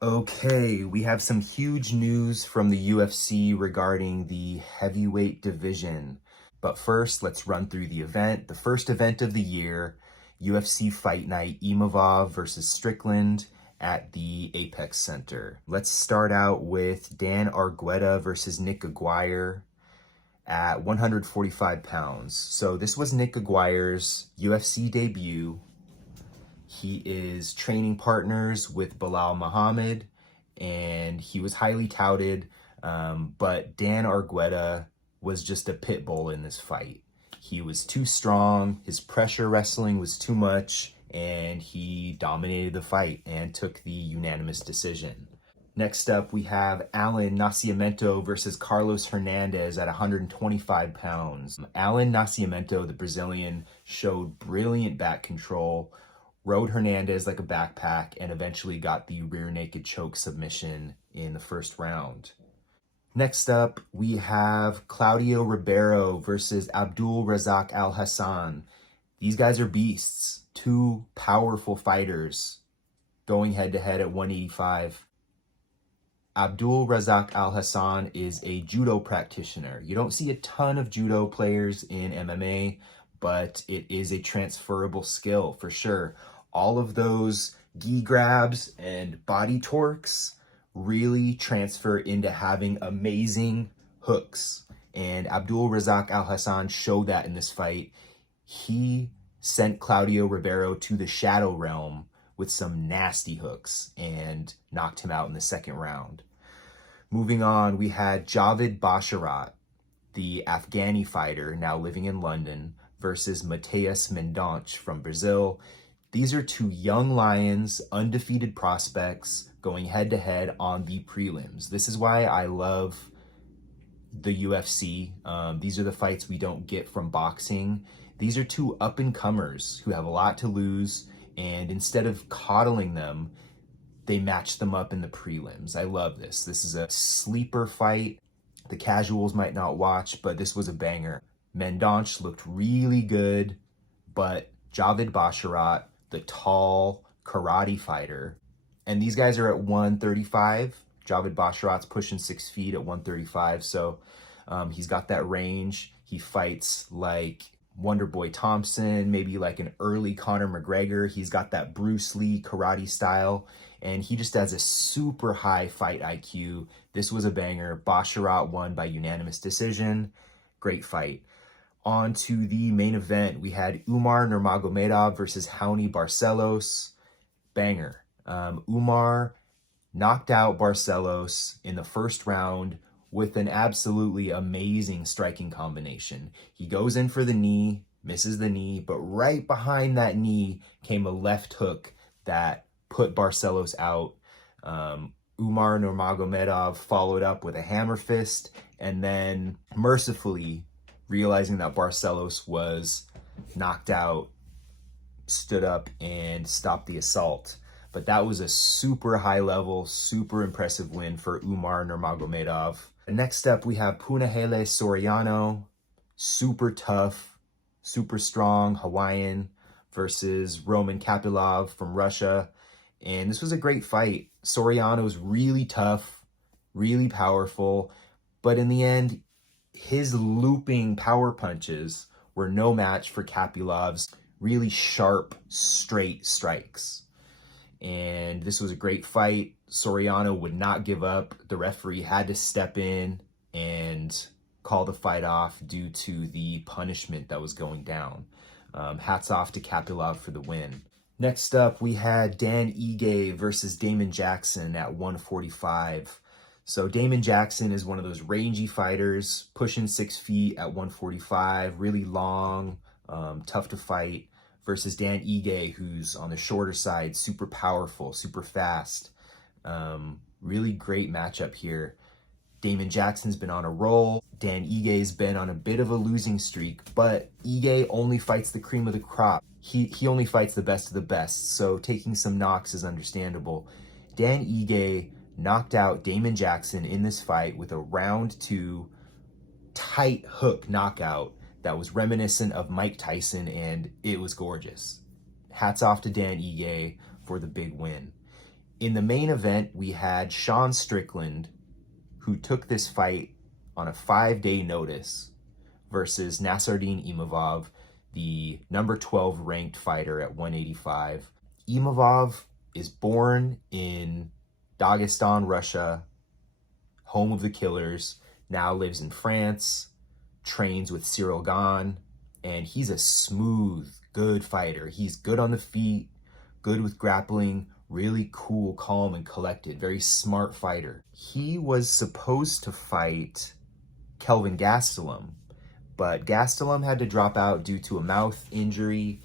Okay, we have some huge news from the UFC regarding the heavyweight division. But first, let's run through the event. The first event of the year, UFC Fight Night Imavov versus Strickland at the Apex Center. Let's start out with Dan Argueta versus Nick Aguirre at 145 pounds. So this was Nick Aguirre's UFC debut. He is training partners with Bilal Muhammad, and he was highly touted, but Dan Argueta was just a pit bull in this fight. He was too strong, his pressure wrestling was too much, and he dominated the fight and took the unanimous decision. Next up, we have Alan Nascimento versus Carlos Hernandez at 125 pounds. Alan Nascimento, the Brazilian, showed brilliant back control, rode Hernandez like a backpack, and eventually got the rear naked choke submission in the first round. Next up, we have Claudio Ribeiro versus Abdul Razak Al Hassan. These guys are beasts, two powerful fighters going head to head at 185. Abdul Razak Al Hassan is a judo practitioner. You don't see a ton of judo players in MMA, but it is a transferable skill for sure. All of those gi grabs and body torques really transfer into having amazing hooks. And Abdul Razak Al Hassan showed that in this fight. He sent Claudio Ribeiro to the shadow realm with some nasty hooks and knocked him out in the second round. Moving on, we had Javid Basharat, the Afghani fighter now living in London, versus Mateus Mendonça from Brazil. These are two young lions, undefeated prospects, going head-to-head on the prelims. This is why I love the UFC. These are the fights we don't get from boxing. These are two up-and-comers who have a lot to lose, and instead of coddling them, they match them up in the prelims. I love this. This is a sleeper fight. The casuals might not watch, but this was a banger. Mendonça looked really good, but Javid Basharat, the tall karate fighter, and these guys are at 135. Javid Basharat's pushing 6 feet at 135, so he's got that range. He fights like Wonderboy Thompson, maybe like an early Conor McGregor. He's got that Bruce Lee karate style, and he just has a super high fight IQ. This was a banger. Basharat won by unanimous decision. Great fight. On to the main event, we had Umar Nurmagomedov versus Raoni Barcelos. Banger. Umar knocked out Barcelos in the first round with an absolutely amazing striking combination. He goes in for the knee, misses the knee, but right behind that knee came a left hook that put Barcelos out. Umar Nurmagomedov followed up with a hammer fist, and then mercifully, realizing that Barcelos was knocked out, stood up and stopped the assault. But that was a super high level, super impressive win for Umar Nurmagomedov. Next up, we have Punahele Soriano, super tough, super strong Hawaiian versus Roman Kapilov from Russia. And this was a great fight. Soriano's really tough, really powerful, but in the end, his looping power punches were no match for Kapilov's really sharp, straight strikes. And this was a great fight. Soriano would not give up. The referee had to step in and call the fight off due to the punishment that was going down. Hats off to Kapilov for the win. Next up, we had Dan Ige versus Damon Jackson at 145. So Damon Jackson is one of those rangy fighters, pushing 6 feet at 145, really long, tough to fight, versus Dan Ige, who's on the shorter side, super powerful, super fast. Really great matchup here. Damon Jackson's been on a roll. Dan Ige's been on a bit of a losing streak, but Ige only fights the cream of the crop. He only fights the best of the best, so taking some knocks is understandable. Dan Ige knocked out Damon Jackson in this fight with a round 2 tight hook knockout that was reminiscent of Mike Tyson, and it was gorgeous. Hats off to Dan Ige for the big win. In the main event, we had Sean Strickland, who took this fight on a 5-day notice, versus Nasruddin Imavov, the number 12 ranked fighter at 185. Imavov is born in Dagestan, Russia, home of the killers, now lives in France, trains with Cyril Gane, and he's a smooth, good fighter. He's good on the feet, good with grappling, really cool, calm, and collected, very smart fighter. He was supposed to fight Kelvin Gastelum, but Gastelum had to drop out due to a mouth injury,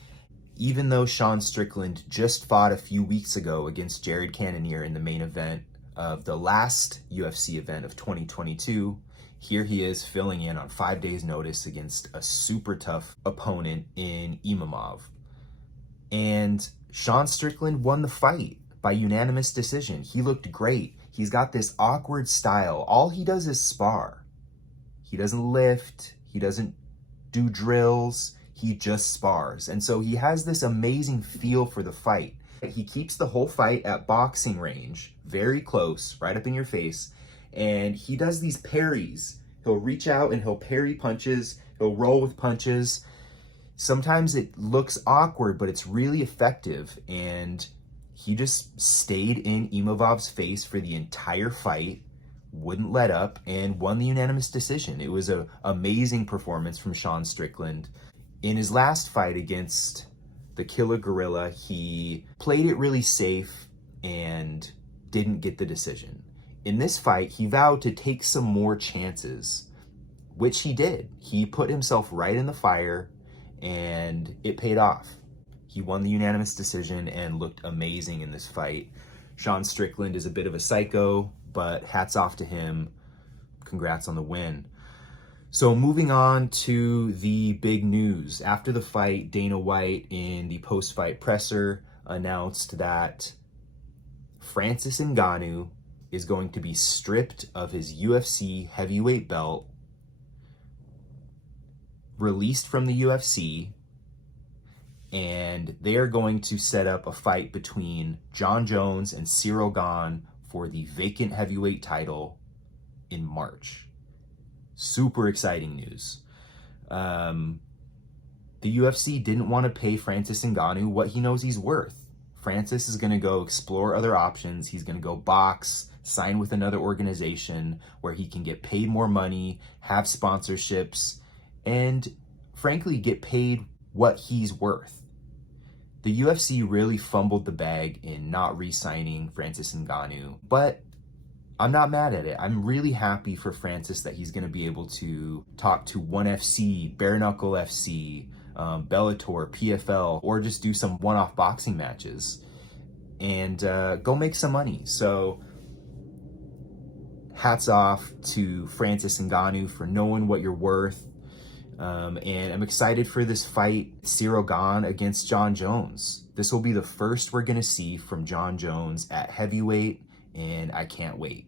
even though Sean Strickland just fought a few weeks ago against Jared Cannonier in the main event of the last UFC event of 2022. Here he is filling in on 5 days notice against a super tough opponent in Imavov. And Sean Strickland won the fight by unanimous decision. He looked great. He's got this awkward style. All he does is spar. He doesn't lift. He doesn't do drills. He just spars. And so he has this amazing feel for the fight. He keeps the whole fight at boxing range, very close, right up in your face. And he does these parries. He'll reach out and he'll parry punches. He'll roll with punches. Sometimes it looks awkward, but it's really effective. And he just stayed in Imavov's face for the entire fight, wouldn't let up, and won the unanimous decision. It was an amazing performance from Sean Strickland. In his last fight against the Killer Gorilla, he played it really safe and didn't get the decision. In this fight, he vowed to take some more chances, which he did. He put himself right in the fire, and it paid off. He won the unanimous decision and looked amazing in this fight. Sean Strickland is a bit of a psycho, but hats off to him. Congrats on the win. So moving on to the big news. After the fight, Dana White in the post-fight presser announced that Francis Ngannou is going to be stripped of his UFC heavyweight belt, released from the UFC, and they are going to set up a fight between Jon Jones and Cyril Gane for the vacant heavyweight title in March. Super exciting news. The UFC didn't want to pay Francis Ngannou what he knows he's worth. Francis is going to go explore other options. He's going to go box, sign with another organization where he can get paid more money, have sponsorships, and frankly, get paid what he's worth. The UFC really fumbled the bag in not re-signing Francis Ngannou, but I'm not mad at it. I'm really happy for Francis that he's going to be able to talk to ONE FC, Bare Knuckle FC, Bellator, PFL, or just do some one-off boxing matches and go make some money. So hats off to Francis Ngannou for knowing what you're worth. And I'm excited for this fight, Cyril Gane against Jon Jones. This will be the first we're going to see from Jon Jones at heavyweight, and I can't wait.